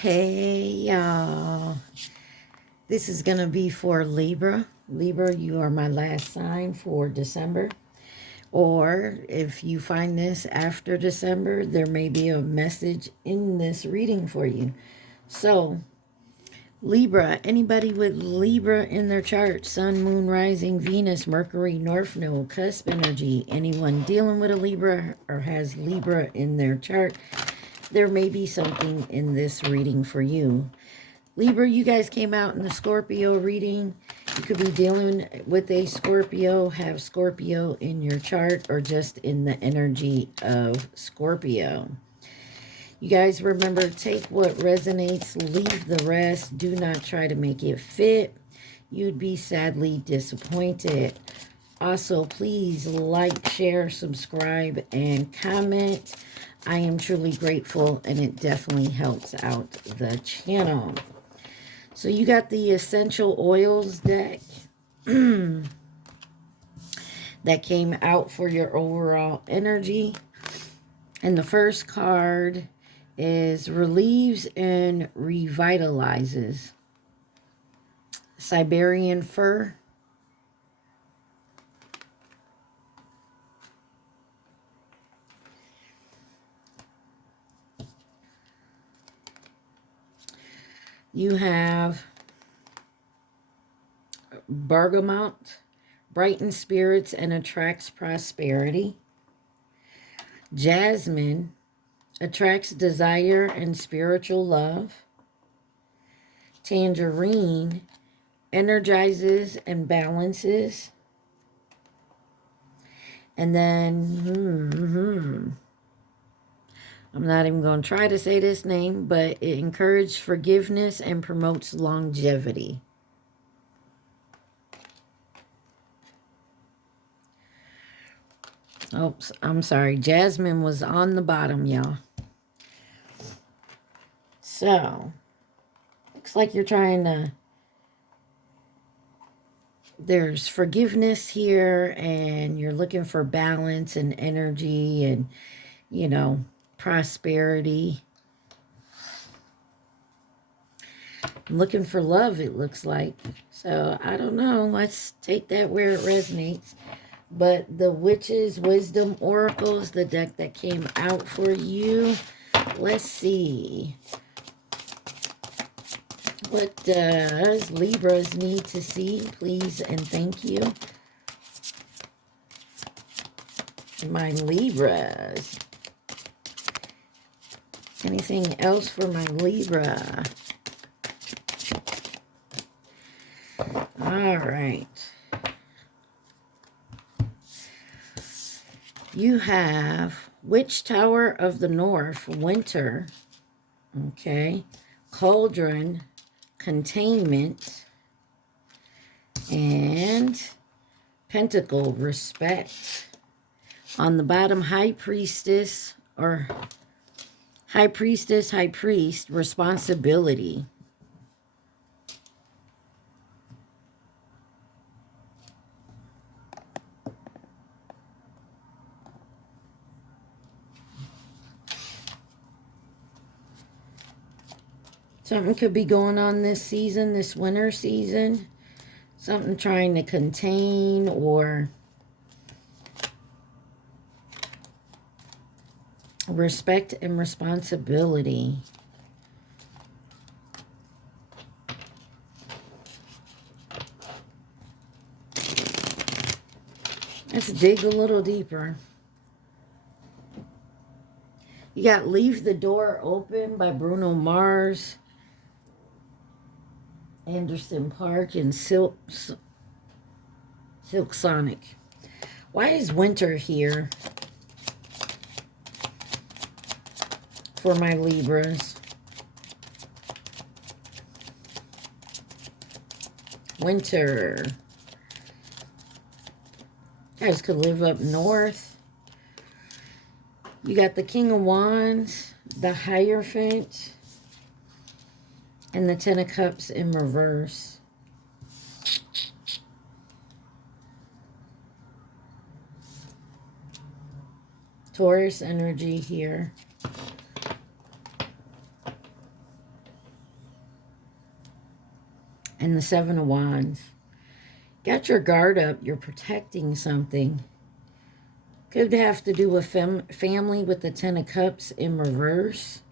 Hey y'all, this is going to be for Libra. Libra, you are my last sign for December. Or if you find this after December, there may be a message in this reading for you. So, Libra, anybody with Libra in their chart, Sun, Moon, Rising, Venus, Mercury, North Node, Cusp energy, anyone dealing with a Libra or has Libra in their chart, there may be something in this reading for you. Libra, you guys came out in the Scorpio reading. You could be dealing with a Scorpio, have Scorpio in your chart, or just in the energy of Scorpio. You guys remember, take what resonates, leave the rest. Do not try to make it fit. You'd be sadly disappointed. Also, please like, share, subscribe, and comment. I am truly grateful, and it definitely helps out the channel. So you got the Essential Oils deck that came out for your overall energy. And the first card is Relieves and Revitalizes. Siberian Fur. You have Bergamot, brightens spirits and attracts prosperity. Jasmine, attracts desire and spiritual love. Tangerine, energizes and balances. And then, I'm not even going to try to say this name, but it encourages forgiveness and promotes longevity. Oops, I'm sorry. Jasmine was on the bottom, y'all. So, looks like you're trying to... There's forgiveness here, and you're looking for balance and energy and, you know, prosperity. I'm looking for love, it looks like. So, I don't know. Let's take that where it resonates. But the Witches, Wisdom, Oracles, the deck that came out for you. Let's see. What does Libras need to see? Please and thank you. My Libras. Anything else for my Libra? All right. You have Witch Tower of the North, Winter. Okay. Cauldron, Containment. And Pentacle, Respect. On the bottom, High Priestess, or High Priestess, High Priest, Responsibility. Something could be going on this season, this winter season. Something trying to contain or respect and responsibility. Let's dig a little deeper. You got Leave the Door Open by Bruno Mars, Anderson .Paak, and Silk Sonic. Why is winter here for my Libras? Winter. You guys could live up north. You got the King of Wands, the Hierophant, and the Ten of Cups in reverse. Taurus energy here. And the Seven of Wands. Got your guard up. You're protecting something. Could have to do with family with the Ten of Cups in reverse.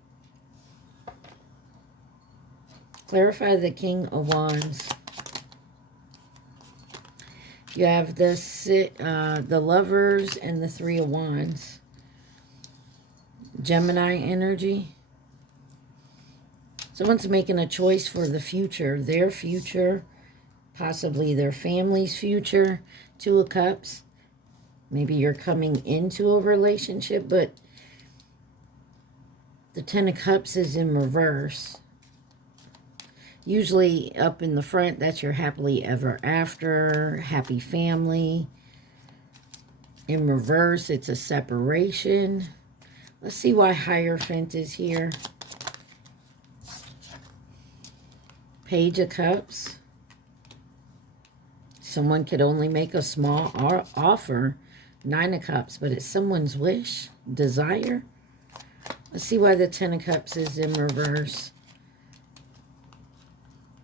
Clarify the King of Wands. You have the Lovers and the Three of Wands. Gemini energy. Someone's making a choice for the future. Their future. Possibly their family's future. Two of Cups. Maybe you're coming into a relationship, but the Ten of Cups is in reverse. Usually up in the front, that's your happily ever after, happy family. In reverse, it's a separation. Let's see why Hierophant is here. Page of Cups. Someone could only make a small offer. Nine of Cups, but it's someone's wish, desire. Let's see why the Ten of Cups is in reverse.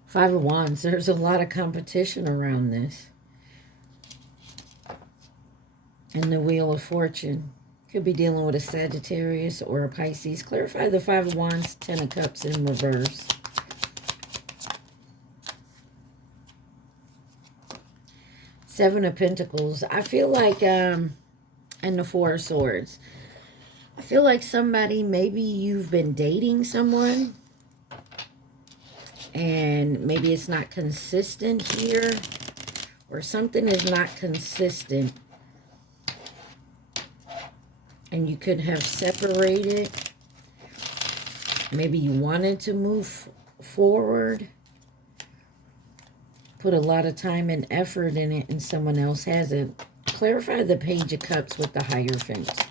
Five of Wands. There's a lot of competition around this. And the Wheel of Fortune. Could be dealing with a Sagittarius or a Pisces. Clarify the Five of Wands, Ten of Cups in reverse. Seven of Pentacles. I feel like, and the Four of Swords. I feel like somebody, maybe you've been dating someone. And maybe it's not consistent here. Or something is not consistent. And you could have separated. Maybe you wanted to move forward. Put a lot of time and effort in it and someone else hasn't. Clarify the Page of Cups with the Hierophant.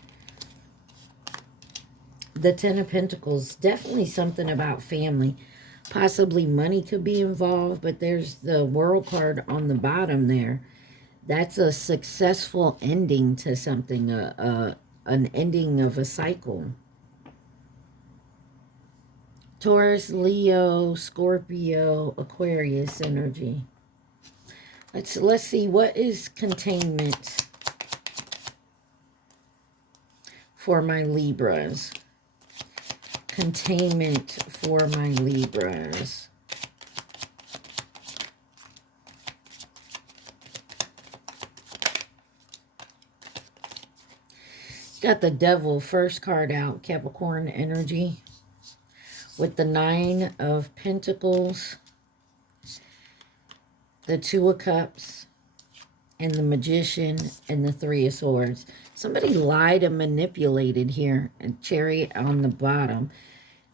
The Ten of Pentacles. Definitely something about family. Possibly money could be involved, but there's the World card on the bottom there. That's a successful ending to something, an ending of a cycle. Taurus, Leo, Scorpio, Aquarius energy. Let's see, what is containment for my Libras? Containment for my Libras. Got the Devil, first card out, Capricorn energy. With the Nine of Pentacles, the Two of Cups, and the Magician, and the Three of Swords. Somebody lied and manipulated here. And Chariot on the bottom.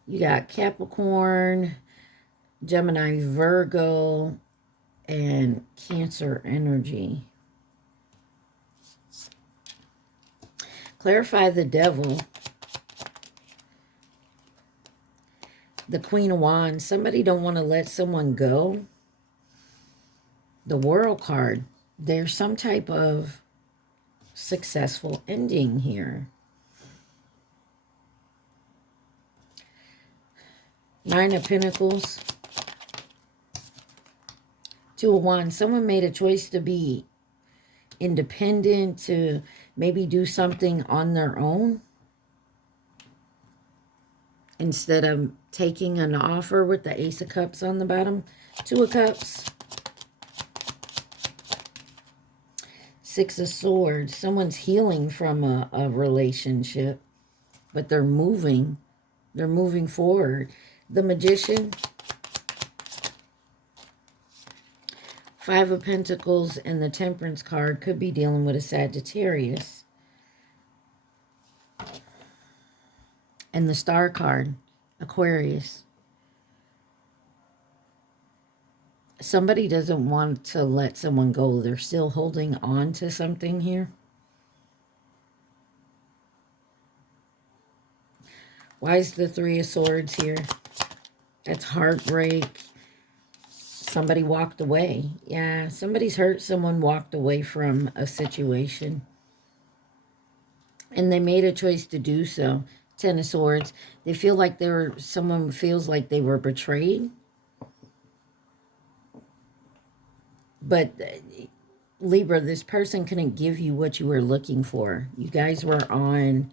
You got Capricorn, Gemini, Virgo, and Cancer energy. Clarify the Devil. The Queen of Wands. Somebody don't want to let someone go. The World card. There's some type of successful ending here. Nine of Pentacles. Two of Wands. Someone made a choice to be independent, to maybe do something on their own, instead of taking an offer with the Ace of Cups on the bottom. Two of Cups. Six of Swords. Someone's healing from a relationship, but they're moving. They're moving forward. The Magician. Five of Pentacles and the Temperance card could be dealing with a Sagittarius. And the Star card, Aquarius. Somebody doesn't want to let someone go. They're still holding on to something here. Why is the Three of Swords here? That's heartbreak. Somebody walked away. Yeah, somebody's hurt. Someone walked away from a situation. And they made a choice to do so. Ten of Swords. They feel like someone feels like they were betrayed. But Libra, this person couldn't give you what you were looking for. You guys were on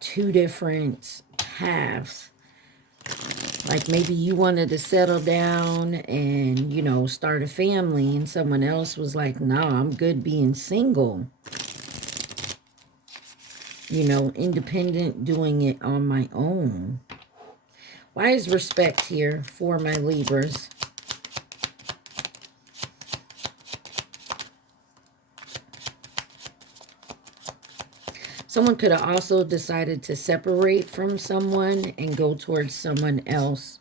two different paths. Like maybe you wanted to settle down and, you know, start a family, and someone else was like, no, I'm good being single. You know, independent, doing it on my own. Why is respect here for my Libras? Someone could have also decided to separate from someone and go towards someone else.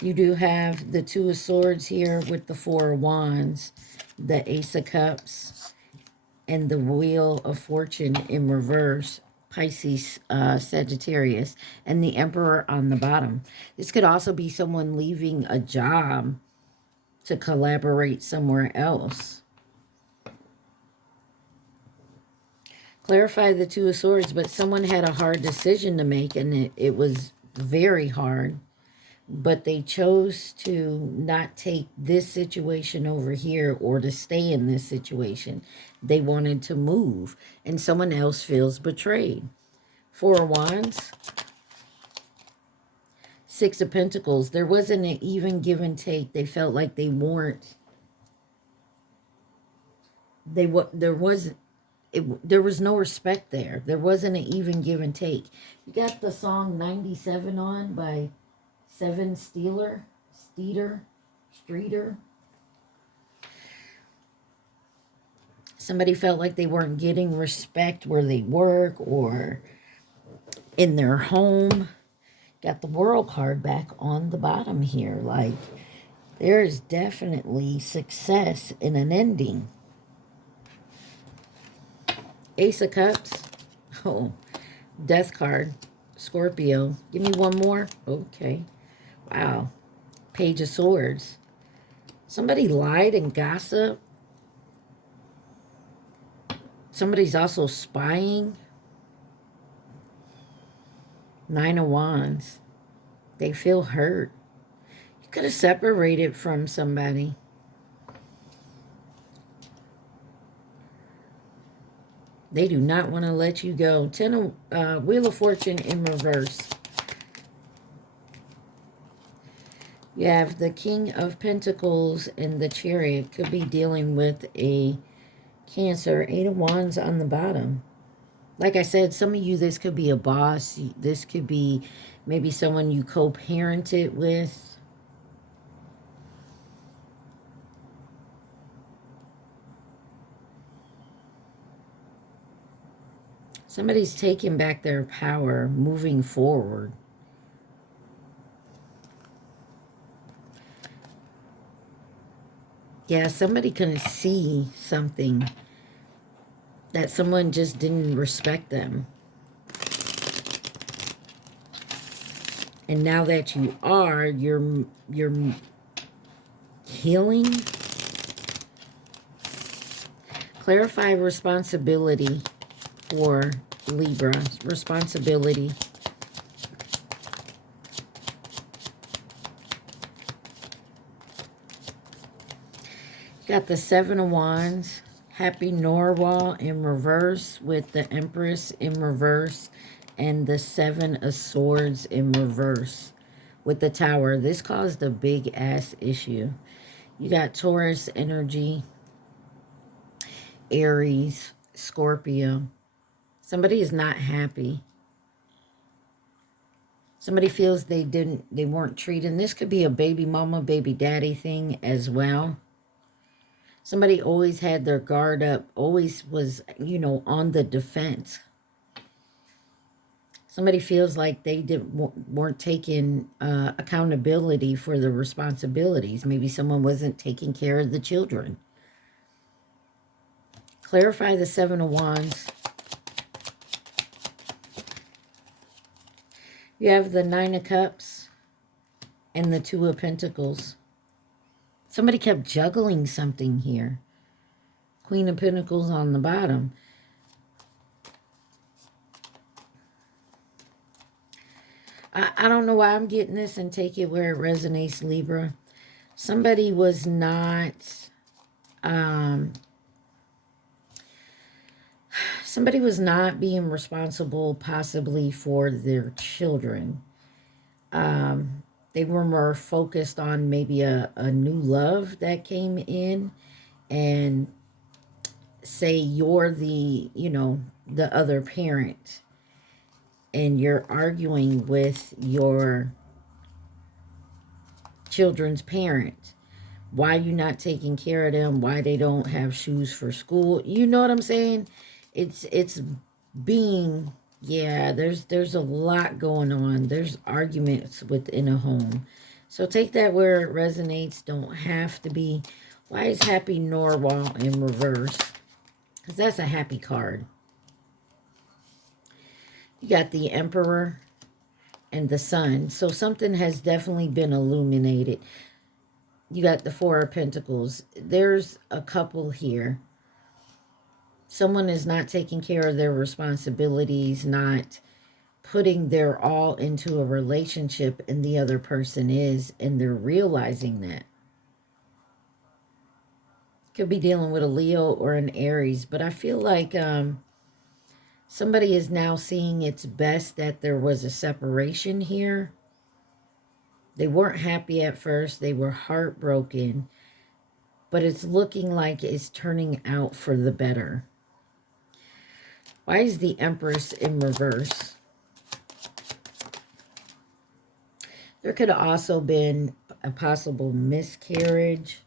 You do have the Two of Swords here with the Four of Wands, the Ace of Cups, and the Wheel of Fortune in reverse, Pisces, Sagittarius, and the Emperor on the bottom. This could also be someone leaving a job to collaborate somewhere else. Clarify the Two of Swords, but someone had a hard decision to make, and it was very hard. But they chose to not take this situation over here or to stay in this situation. They wanted to move, and someone else feels betrayed. Four of Wands, Six of Pentacles. There wasn't an even give and take. They felt like they weren't. There was no respect there. There wasn't an even give and take. You got the song 97 on by Seven Streeter. Somebody felt like they weren't getting respect where they work or in their home. Got the World card back on the bottom here. Like, there is definitely success in an ending. Ace of Cups. Oh, Death card. Scorpio. Give me one more. Okay. Wow. Page of Swords. Somebody lied and gossiped. Somebody's also spying. Nine of Wands. They feel hurt. You could have separated from somebody. They do not want to let you go. Wheel of Fortune in reverse. You have the King of Pentacles and the Chariot. Could be dealing with a Cancer. Eight of Wands on the bottom. Like I said, some of you, this could be a boss. This could be maybe someone you co-parented with. Somebody's taking back their power, moving forward. Yeah, somebody can see something that someone just didn't respect them. And now that you are, you're healing. Clarify responsibility for Libra. Responsibility. Got the Seven of Wands, Happy Narwhal in reverse with the Empress in reverse and the Seven of Swords in reverse with the Tower. This caused a big ass issue. You got Taurus energy, Aries, Scorpio. Somebody is not happy. Somebody feels they weren't treated. And this could be a baby mama, baby daddy thing as well. Somebody always had their guard up, always was, you know, on the defense. Somebody feels like they weren't taking accountability for the responsibilities. Maybe someone wasn't taking care of the children. Clarify the Seven of Wands. You have the Nine of Cups and the Two of Pentacles. Somebody kept juggling something here. Queen of Pentacles on the bottom. I don't know why I'm getting this, and take it where it resonates, Libra. Somebody was not, somebody was not being responsible possibly for their children. They were more focused on maybe a new love that came in, and say you're the, the other parent, and you're arguing with your children's parent. Why you not taking care of them? Why they don't have shoes for school? You know what I'm saying? It's being, yeah, there's a lot going on. There's arguments within a home. So take that where it resonates. Don't have to be. Why is Happy Norwal in reverse? Because that's a happy card. You got the Emperor and the Sun. So something has definitely been illuminated. You got the Four of Pentacles. There's a couple here. Someone is not taking care of their responsibilities, not putting their all into a relationship, and the other person is, and they're realizing that. Could be dealing with a Leo or an Aries, but I feel like somebody is now seeing it's best that there was a separation here. They weren't happy at first. They were heartbroken. But it's looking like it's turning out for the better. Why is the Empress in reverse? There could have also been a possible miscarriage.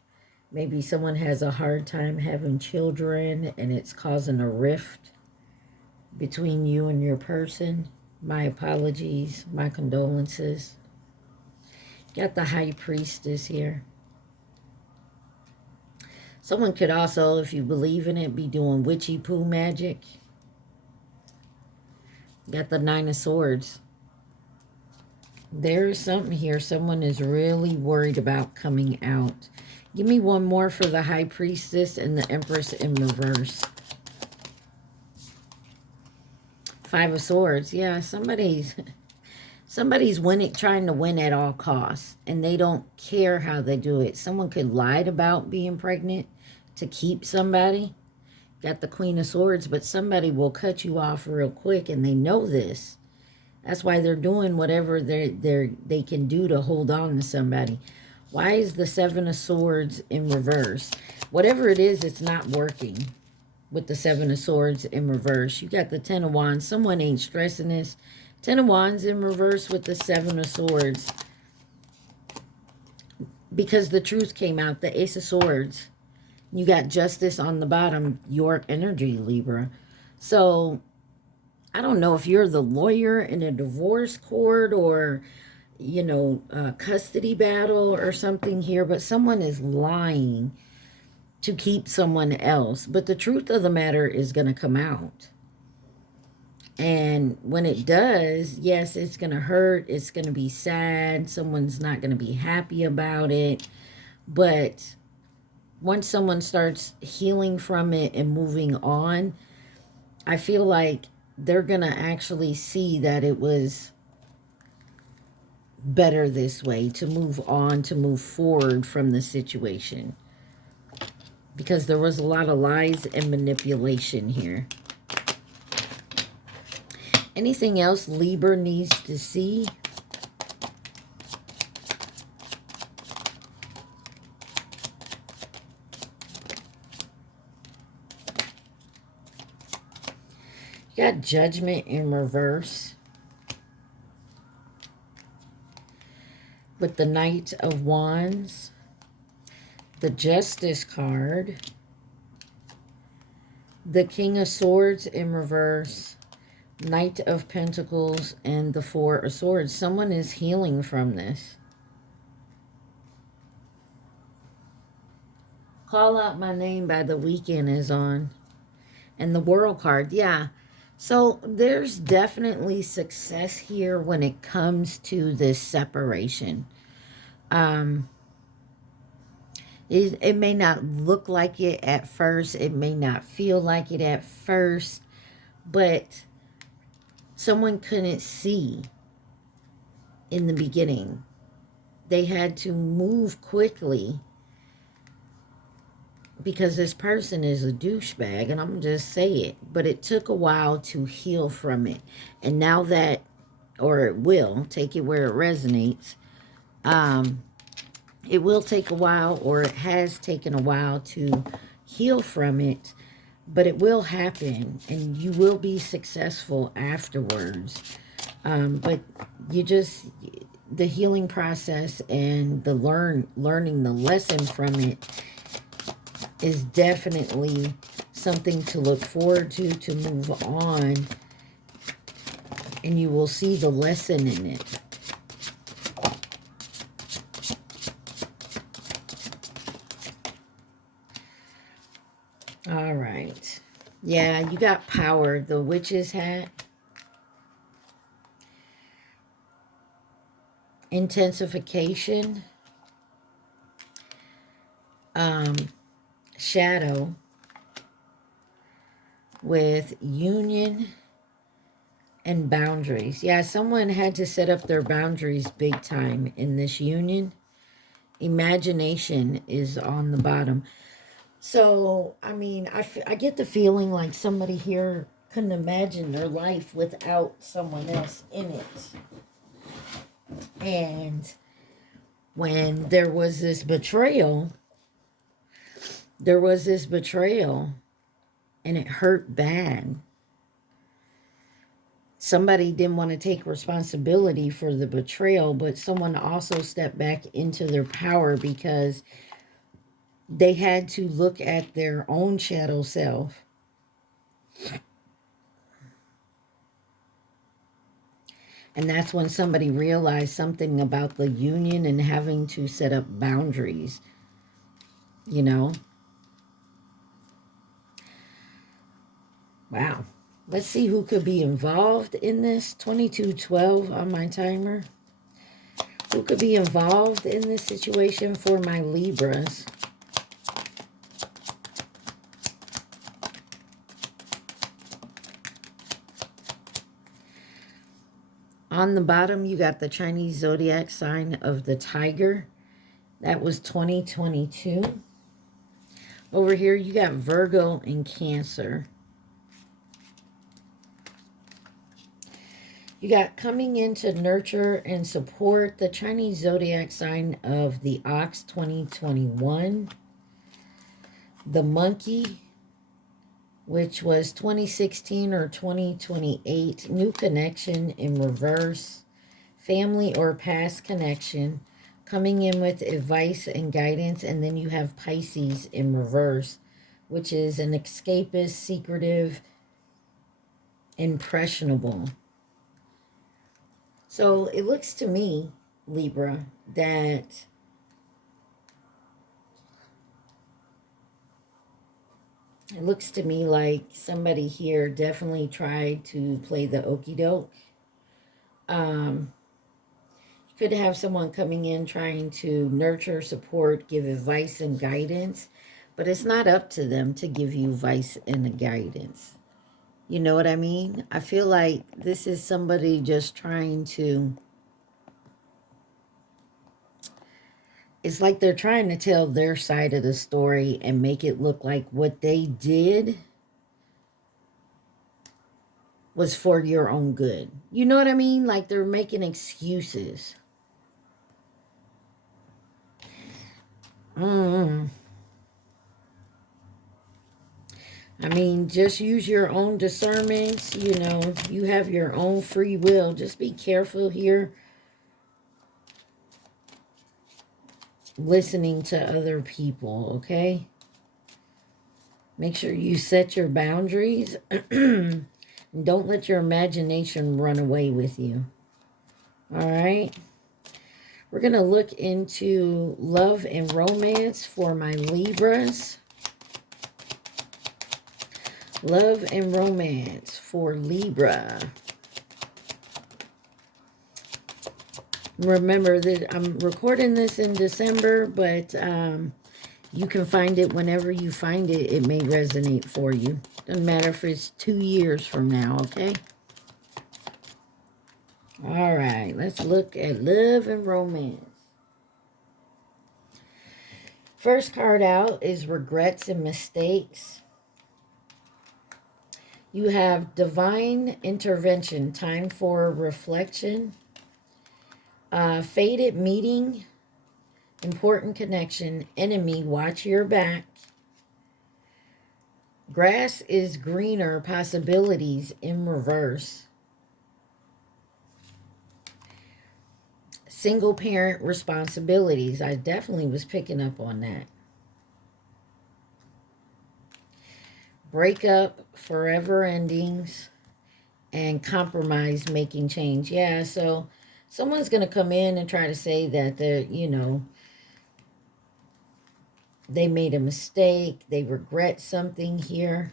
Maybe someone has a hard time having children and it's causing a rift between you and your person. My apologies, my condolences. Got the High Priestess here. Someone could also, if you believe in it, be doing witchy poo magic. Got the Nine of Swords. There is something here. Someone is really worried about coming out. Give me one more for the High Priestess and the Empress in reverse. Five of Swords. Yeah, somebody's winning, trying to win at all costs, and they don't care how they do it. Someone could lie about being pregnant to keep somebody. Got the Queen of Swords, but somebody will cut you off real quick, and they know this. That's why they're doing whatever they can do to hold on to somebody. Why is the Seven of Swords in reverse? Whatever it is, it's not working with the Seven of Swords in reverse. You got the Ten of Wands. Someone ain't stressing this. Ten of Wands in reverse with the Seven of Swords. Because the truth came out. The Ace of Swords. You got Justice on the bottom. Your energy, Libra. So, I don't know if you're the lawyer in a divorce court or, custody battle or something here. But someone is lying to keep someone else. But the truth of the matter is going to come out. And when it does, yes, it's going to hurt. It's going to be sad. Someone's not going to be happy about it. But once someone starts healing from it and moving on, I feel like they're going to actually see that it was better this way, to move on, to move forward from the situation. Because there was a lot of lies and manipulation here. Anything else Libra needs to see? You got Judgment in reverse. With the Knight of Wands. The Justice card. The King of Swords in reverse. Knight of Pentacles and the Four of Swords. Someone is healing from this. Call Out My Name by The Weeknd is on. And the World card, yeah. So there's definitely success here when it comes to this separation. It may not look like it at first. It may not feel like it at first. But someone couldn't see in the beginning they had to move quickly because this person is a douchebag, and I'm just say it. But it took a while to heal from it. And now that, or it will, take it where it resonates, it will take a while, or it has taken a while to heal from it, but it will happen, and you will be successful afterwards. But you just, the healing process and the learning the lesson from it is definitely something to look forward to move on, and you will see the lesson in it. All right. Yeah, you got power. The witch's hat. Intensification. Shadow. With union and boundaries. Yeah, someone had to set up their boundaries big time in this union. Imagination is on the bottom. So, I mean, I get the feeling like somebody here couldn't imagine their life without someone else in it. And when there was this betrayal, and it hurt bad. Somebody didn't want to take responsibility for the betrayal, but someone also stepped back into their power because they had to look at their own shadow self. And that's when somebody realized something about the union and having to set up boundaries, you know? Wow. Let's see who could be involved in this. 2212 on my timer. Who could be involved in this situation for my Libras? On the bottom, you got the Chinese zodiac sign of the tiger. That was 2022. Over here, you got Virgo and Cancer. You got coming in to nurture and support the Chinese zodiac sign of the Ox, 2021. The Monkey, which was 2016 or 2028. New connection in reverse. Family or past connection. Coming in with advice and guidance. And then you have Pisces in reverse, which is an escapist, secretive, impressionable. So it looks to me, Libra, that it looks to me like somebody here definitely tried to play the okie doke. You could have someone coming in trying to nurture, support, give advice and guidance, but it's not up to them to give you advice and guidance. You know what I mean? I feel like this is somebody just trying to... It's like they're trying to tell their side of the story and make it look like what they did was for your own good. You know what I mean? Like they're making excuses. I mean, just use your own discernment. You know, you have your own free will. Just be careful here. Listening to other people, okay? Make sure you set your boundaries. And don't let your imagination run away with you. All right? We're going to look into love and romance for my Libras. Love and romance for Libra. Remember that I'm recording this in December, but you can find it whenever you find it. It may resonate for you. Doesn't matter if it's 2 years from now, okay? All right, let's look at love and romance. First card out is regrets and mistakes. You have divine intervention, time for reflection. Faded meeting, important connection, enemy, watch your back. Grass is greener, possibilities in reverse. Single parent responsibilities. I definitely was picking up on that. Breakup, forever endings, and compromise, making change. Yeah, so someone's going to come in and try to say that they made a mistake, they regret something here.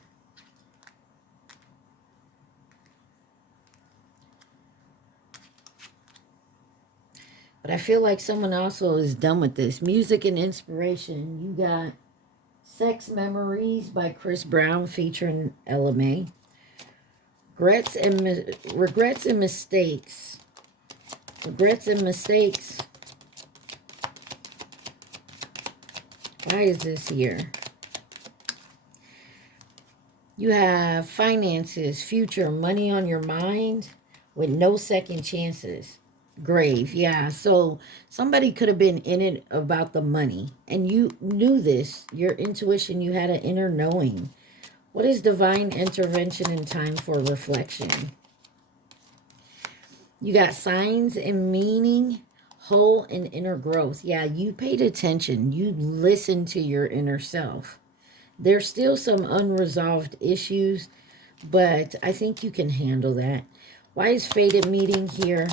But I feel like someone also is done with this. Music and inspiration. You got Sex Memories by Chris Brown featuring LMA. Regrets and mistakes. Regrets and mistakes. Why is this here? You have finances, future, money on your mind with no second chances. Grave, yeah. So somebody could have been in it about the money, and you knew this. Your intuition, you had an inner knowing. What is divine intervention and time for reflection? You got signs and meaning, whole and inner growth. Yeah, you paid attention. You listened to your inner self. There's still some unresolved issues, but I think you can handle that. Why is faded meeting here?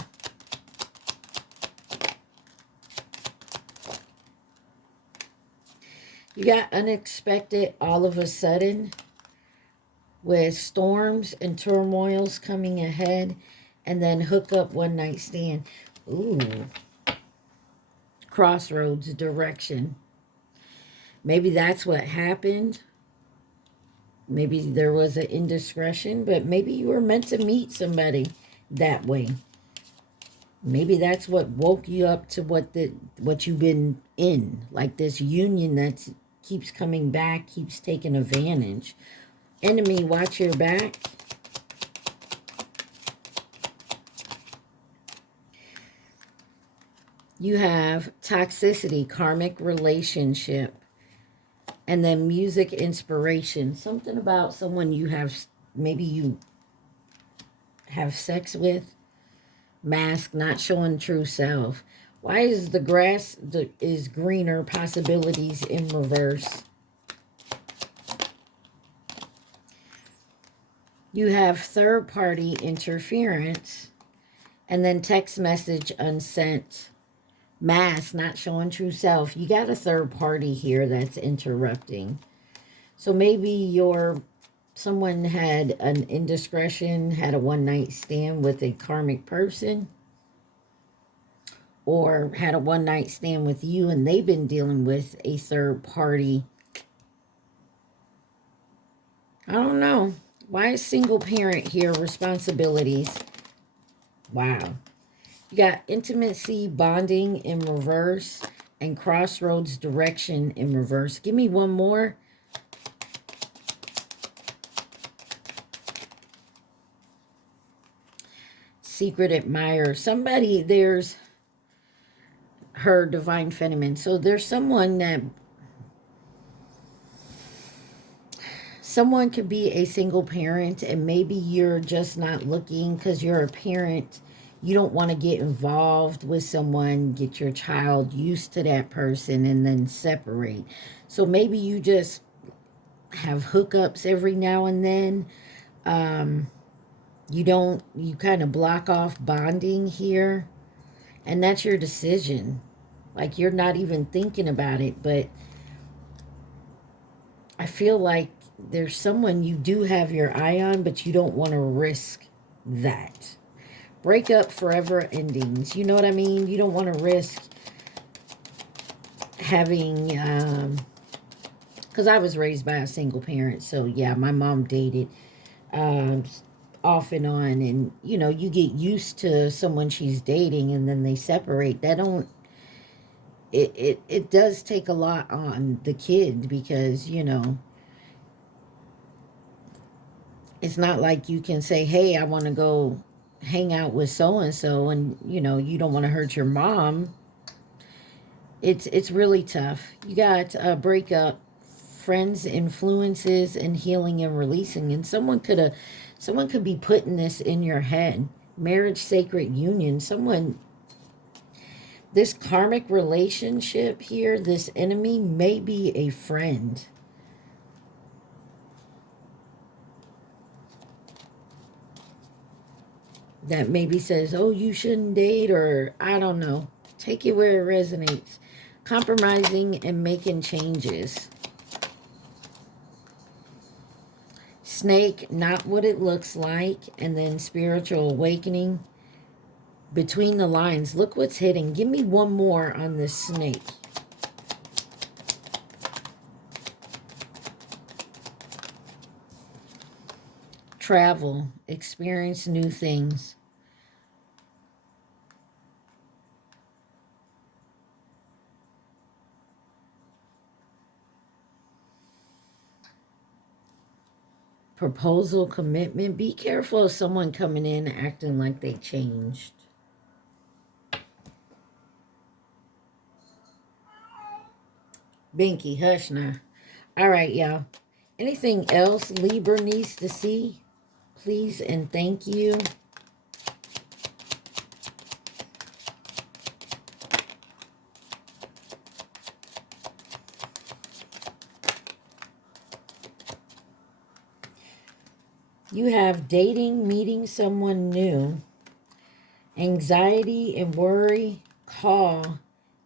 You got unexpected all of a sudden with storms and turmoils coming ahead, and then hook up, one night stand. Ooh. Crossroads, direction. Maybe that's what happened. Maybe there was an indiscretion, but maybe you were meant to meet somebody that way. Maybe that's what woke you up to what you've been in, like this union that keeps coming back, keeps taking advantage. Enemy, watch your back. You have toxicity, karmic relationship, and then music inspiration. Something about someone maybe you have sex with. Mask, not showing true self. Why is the grass is greener, possibilities in reverse? You have third-party interference, and then text message unsent. Mask, not showing true self. You got a third party here that's interrupting. So maybe someone had an indiscretion, had a one-night stand with a karmic person, or had a one-night stand with you, and they've been dealing with a third party. I don't know. Why is single parent here? Responsibilities. Wow. You got intimacy, bonding in reverse, and crossroads, direction in reverse. Give me one more. Secret admirer. Somebody, there's her divine feminine. So there's someone could be a single parent, and maybe you're just not looking because you're a parent. You don't want to get involved with someone, get your child used to that person, and then separate. So maybe you just have hookups every now and then. You kind of block off bonding here. And that's your decision. Like, you're not even thinking about it. But I feel like there's someone you do have your eye on, but you don't want to risk that. Breakup, forever endings. You know what I mean? You don't want to risk having... because I was raised by a single parent. So, yeah, my mom dated off and on. And, you get used to someone she's dating, and then they separate. it does take a lot on the kid, because, you know, it's not like you can say, hey, I want to go hang out with so-and-so, and, you know, you don't want to hurt your mom. It's really tough. You got breakup, friends, influences, and healing and releasing. And someone could be putting this in your head. Marriage, sacred union. Someone, this karmic relationship here, this enemy may be a friend. That maybe says, oh, you shouldn't date, or I don't know. Take it where it resonates. Compromising and making changes. Snake, not what it looks like. And then spiritual awakening. Between the lines. Look what's hidden. Give me one more on this snake. Travel. Experience new things. Proposal, commitment. Be careful of someone coming in acting like they changed. Binky, hush now. All right, y'all. Anything else Libra needs to see? Please and thank you. You have dating, meeting someone new, anxiety and worry, call,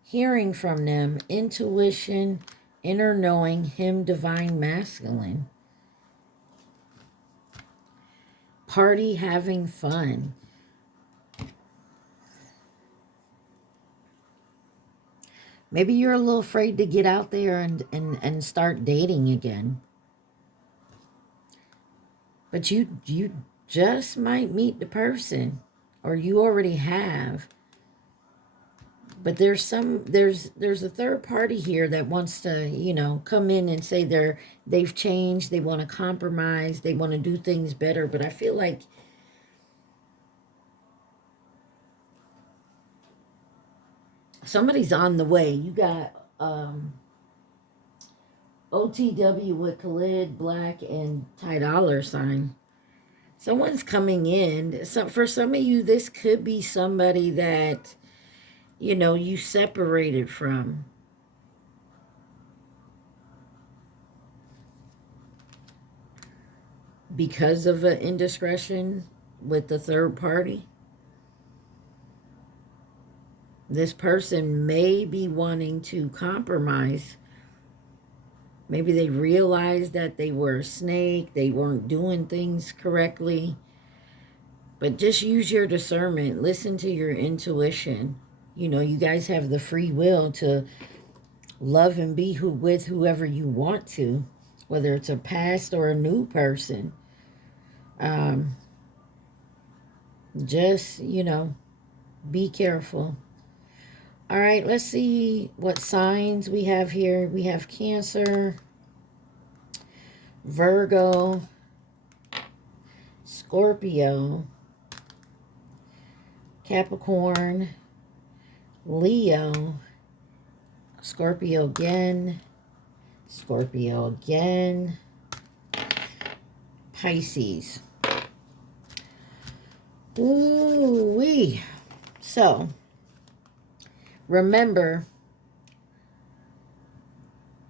hearing from them, intuition, inner knowing, him, divine masculine. Party, having fun. Maybe you're a little afraid to get out there and start dating again. But you just might meet the person, or you already have. But there's a third party here that wants to, you know, come in and say they've changed, they want to compromise, they want to do things better. But I feel like somebody's on the way. You got OTW with Khalid, Black, and $. Someone's coming in. So for some of you, this could be somebody that, you know, you separated from. Because of an indiscretion with the third party. This person may be wanting to compromise. Maybe they realized that they were a snake. They weren't doing things correctly. But just use your discernment. Listen to your intuition. You know, you guys have the free will to love and be with whoever you want to. Whether it's a past or a new person. Just, you know, be careful. All right, let's see what signs we have here. We have Cancer, Virgo, Scorpio, Capricorn, Leo, Scorpio again, Pisces. Ooh-wee. So, remember,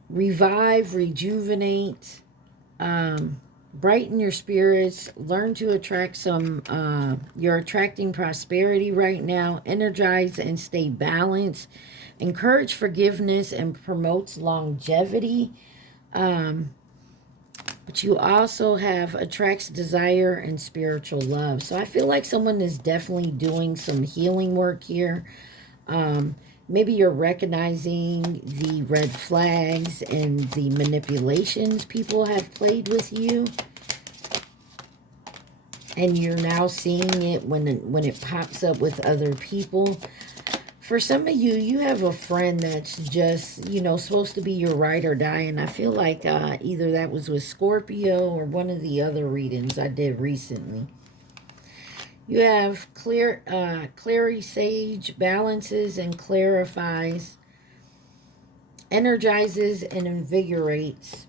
revive, rejuvenate, brighten your spirits, learn to attract some, you're attracting prosperity right now, energize and stay balanced, encourage forgiveness and promotes longevity, but you also have attracts desire and spiritual love. So I feel like someone is definitely doing some healing work here. Maybe you're recognizing the red flags and the manipulations people have played with you. And you're now seeing it when it pops up with other people. For some of you, you have a friend that's just, you know, supposed to be your ride or die. And I feel like either that was with Scorpio or one of the other readings I did recently. You have Clary Sage balances and clarifies, energizes and invigorates,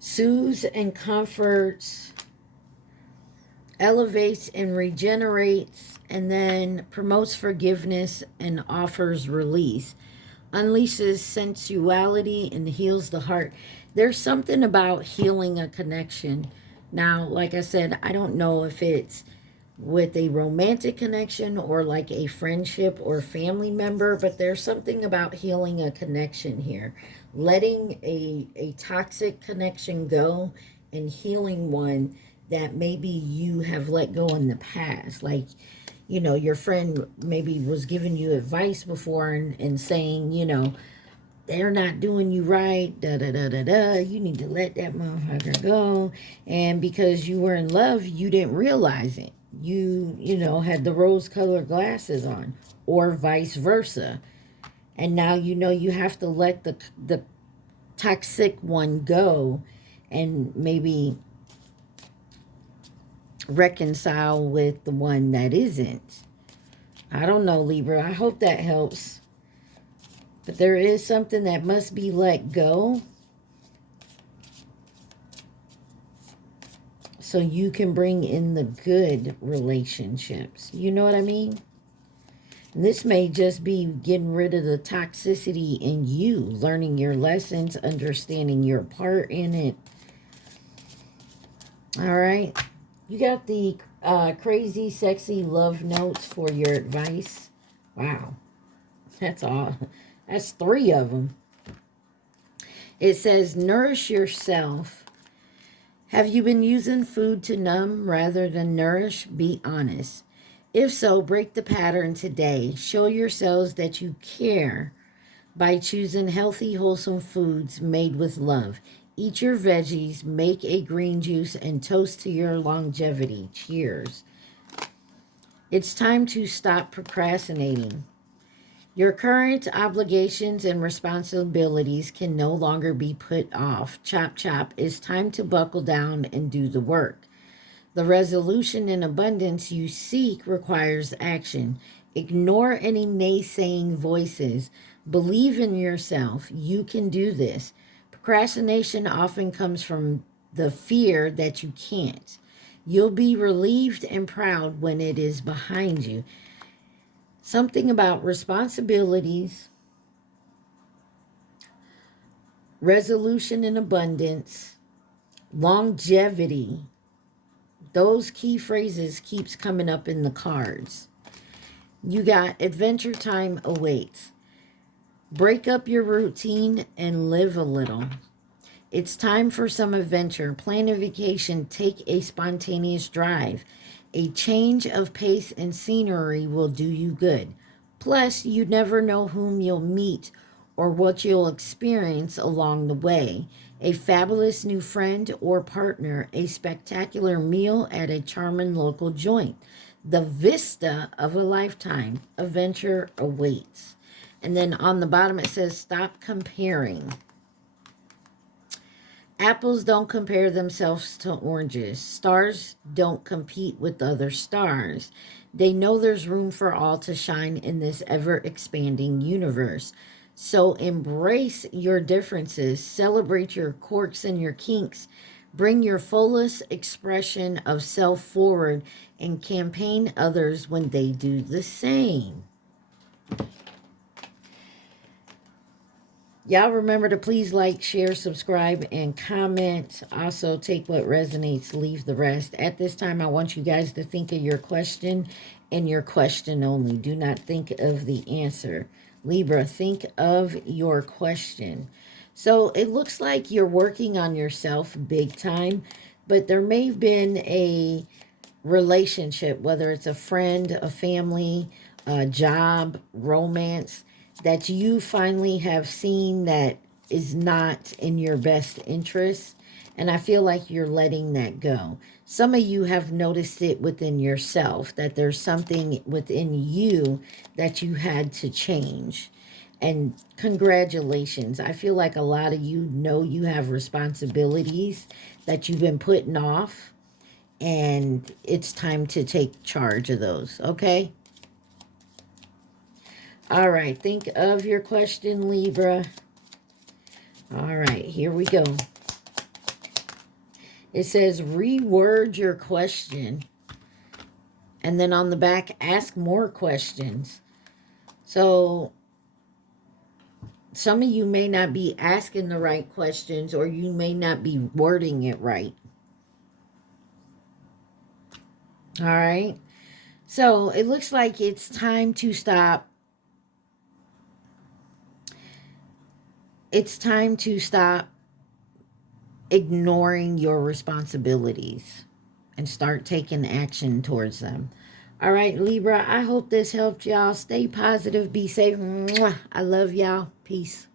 soothes and comforts, elevates and regenerates, and then promotes forgiveness and offers release, unleashes sensuality and heals the heart. There's something about healing a connection. Now, like I said, I don't know if it's with a romantic connection or like a friendship or family member, but there's something about healing a connection here. Letting a toxic connection go and healing one that maybe you have let go in the past. Like, you know, your friend maybe was giving you advice before and saying, you know, they're not doing you right, da da da da da, you need to let that motherfucker go. And because you were in love, you didn't realize it. You know, had the rose-colored glasses on, or vice versa. And now you know you have to let the toxic one go and maybe reconcile with the one that isn't. I don't know, Libra. I hope that helps. But there is something that must be let go so you can bring in the good relationships. You know what I mean? And this may just be getting rid of the toxicity in you, learning your lessons, understanding your part in it. All right. You got the crazy, sexy love notes for your advice. Wow. That's all. That's 3 of them. It says, nourish yourself. Have you been using food to numb rather than nourish? Be honest. If so, break the pattern today. Show yourselves that you care by choosing healthy, wholesome foods made with love. Eat your veggies, make a green juice, and toast to your longevity. Cheers. It's time to stop procrastinating. Your current obligations and responsibilities can no longer be put off. Chop, chop. It's time to buckle down and do the work. The resolution and abundance you seek requires action. Ignore any naysaying voices. Believe in yourself. You can do this. Procrastination often comes from the fear that you can't. You'll be relieved and proud when it is behind you. Something about responsibilities, resolution and abundance, longevity. Those key phrases keeps coming up in the cards. You got adventure time awaits. Break up your routine and live a little. It's time for some adventure. Plan a vacation. Take a spontaneous drive. A change of pace and scenery will do you good. Plus, you never know whom you'll meet or what you'll experience along the way. A fabulous new friend or partner, a spectacular meal at a charming local joint. The vista of a lifetime. Adventure awaits. And then on the bottom it says, stop comparing. Apples don't compare themselves to oranges. Stars don't compete with other stars. They know there's room for all to shine in this ever-expanding universe. So embrace your differences. Celebrate your quirks and your kinks. Bring your fullest expression of self forward and campaign others when they do the same. Y'all remember to please like, share, subscribe, and comment. Also, take what resonates, leave the rest. At this time, I want you guys to think of your question and your question only. Do not think of the answer. Libra, think of your question. So it looks like you're working on yourself big time, but there may have been a relationship, whether it's a friend, a family, a job, romance, that you finally have seen that is not in your best interest. And I feel like you're letting that go. Some of you have noticed it within yourself, that there's something within you that you had to change. And congratulations. I feel like a lot of you know you have responsibilities that you've been putting off. And it's time to take charge of those, okay? All right, think of your question, Libra. All right, here we go. It says, reword your question. And then on the back, ask more questions. So some of you may not be asking the right questions, or you may not be wording it right. All right. So it looks like it's time to stop. It's time to stop ignoring your responsibilities and start taking action towards them. All right, Libra, I hope this helped y'all. Stay positive, be safe. Mwah. I love y'all. Peace.